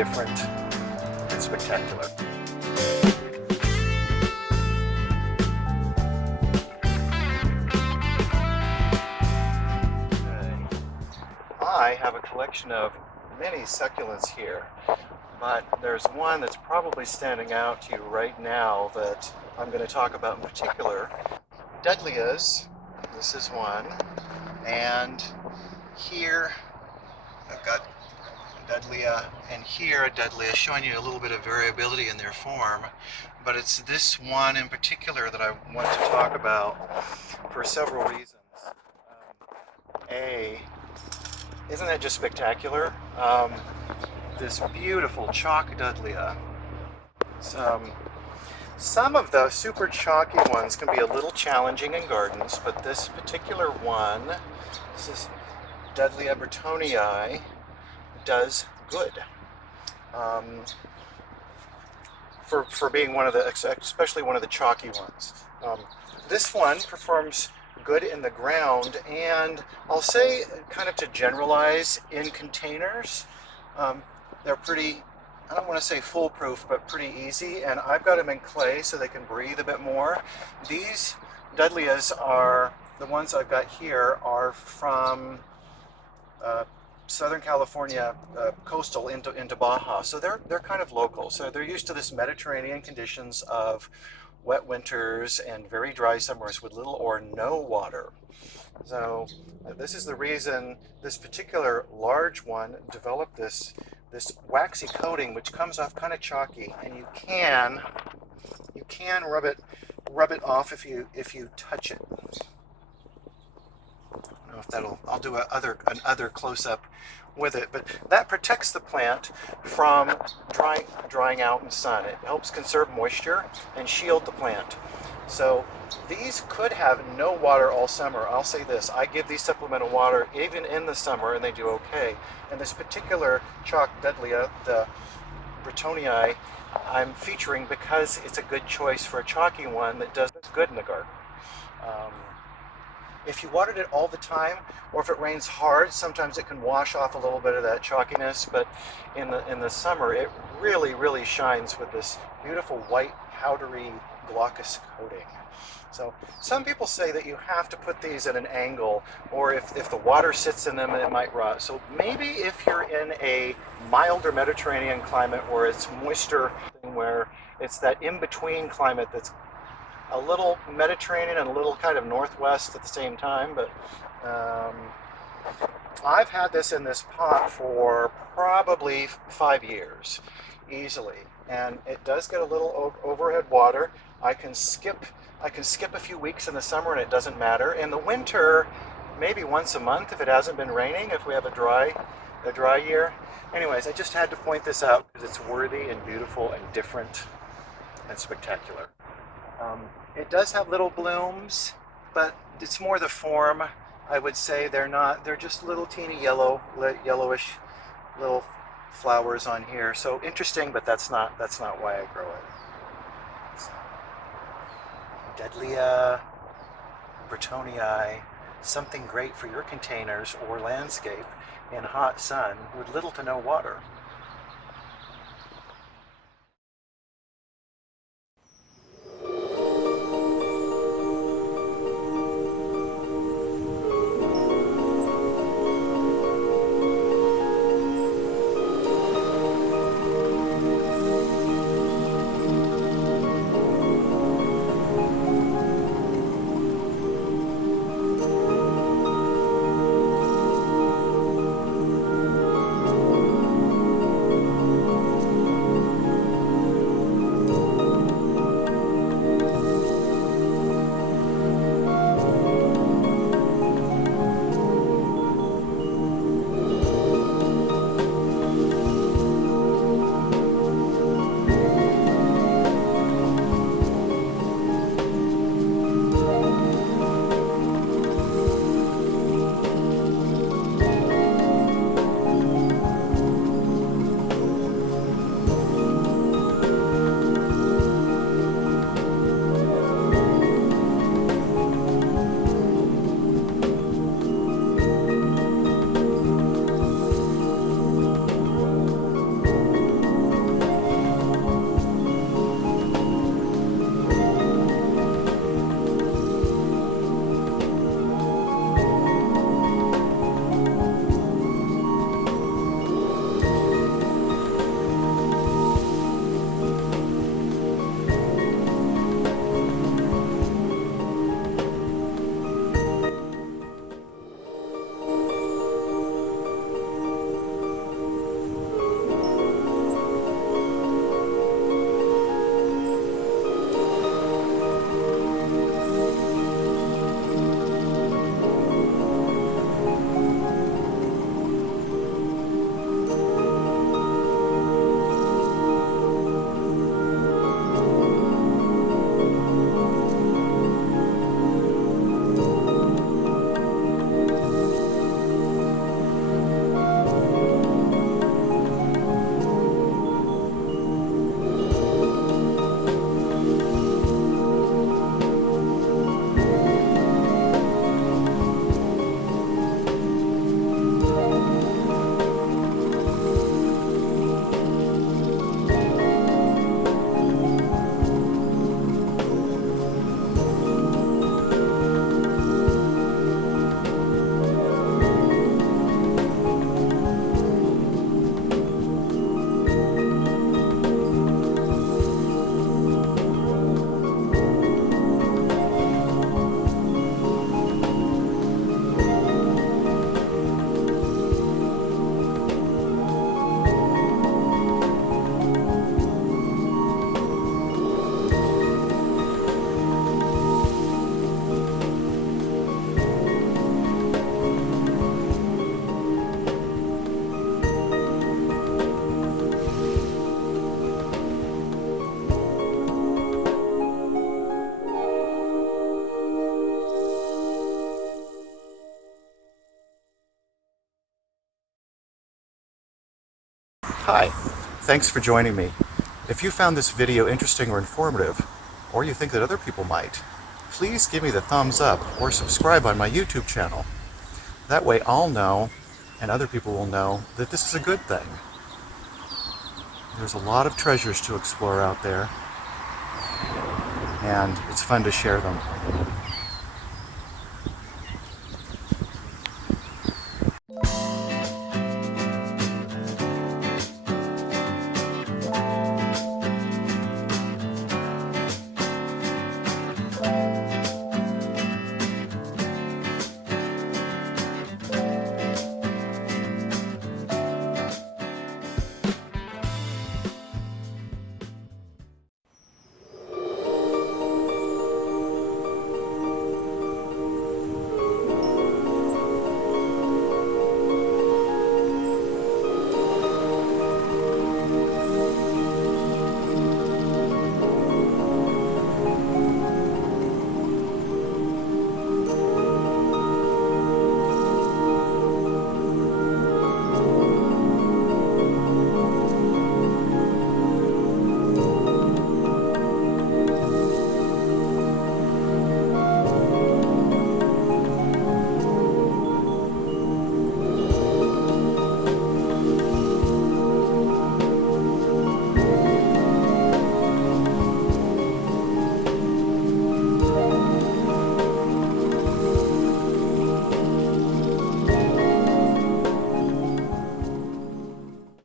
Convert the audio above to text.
different and spectacular. I have a collection of many succulents here, but there's one that's probably standing out to you right now that I'm going to talk about in particular. Dudleyas, this is one, and here I've got Dudleya, and here a Dudleya, showing you a little bit of variability in their form, but it's this one in particular that I want to talk about for several reasons. Isn't that just spectacular? This beautiful Chalk Dudleya. Some of the super chalky ones can be a little challenging in gardens, but this particular one, this is Dudleya brittonii, does good. For being one of the, especially one of the chalky ones. This one performs good in the ground, and I'll say, kind of to generalize, in containers, they're pretty, I don't want to say foolproof, but pretty easy, and I've got them in clay so they can breathe a bit more. These Dudleyas are, the ones I've got here are from Southern California, coastal into Baja, so they're kind of local, so they're used to this Mediterranean conditions of wet winters and very dry summers with little or no water. So this is the reason this particular large one developed this waxy coating, which comes off kind of chalky, and you can rub it off if you touch it. I don't know if that'll, I'll do another close-up with it, but that protects the plant from drying out in sun. It helps conserve moisture and shield the plant. So these could have no water all summer. I'll say this, I give these supplemental water even in the summer and they do okay. And this particular Chalk Dudleya, the brittonii, I'm featuring because it's a good choice for a chalky one that does good in the garden. If you watered it all the time, or if it rains hard, sometimes it can wash off a little bit of that chalkiness, but in the summer it really shines with this beautiful white powdery glaucous coating. So some people say that you have to put these at an angle, or if the water sits in them it might rot. So maybe if you're in a milder Mediterranean climate where it's moisture, where it's that in-between climate that's a little Mediterranean and a little kind of northwest at the same time, but I've had this in this pot for probably 5 years, easily, and it does get a little overhead water. I can skip a few weeks in the summer and it doesn't matter. In the winter, maybe once a month if it hasn't been raining, if we have a dry year. Anyways, I just had to point this out because it's worthy and beautiful and different and spectacular. It does have little blooms, but it's more the form. I would say they're just little teeny yellowish little flowers on here. So interesting, but that's not why I grow it. So, Dudleya brittonii, something great for your containers or landscape in hot sun with little to no water. Hi, thanks for joining me. If you found this video interesting or informative, or you think that other people might, please give me the thumbs up or subscribe on my YouTube channel. That way I'll know, and other people will know, that this is a good thing. There's a lot of treasures to explore out there, and it's fun to share them.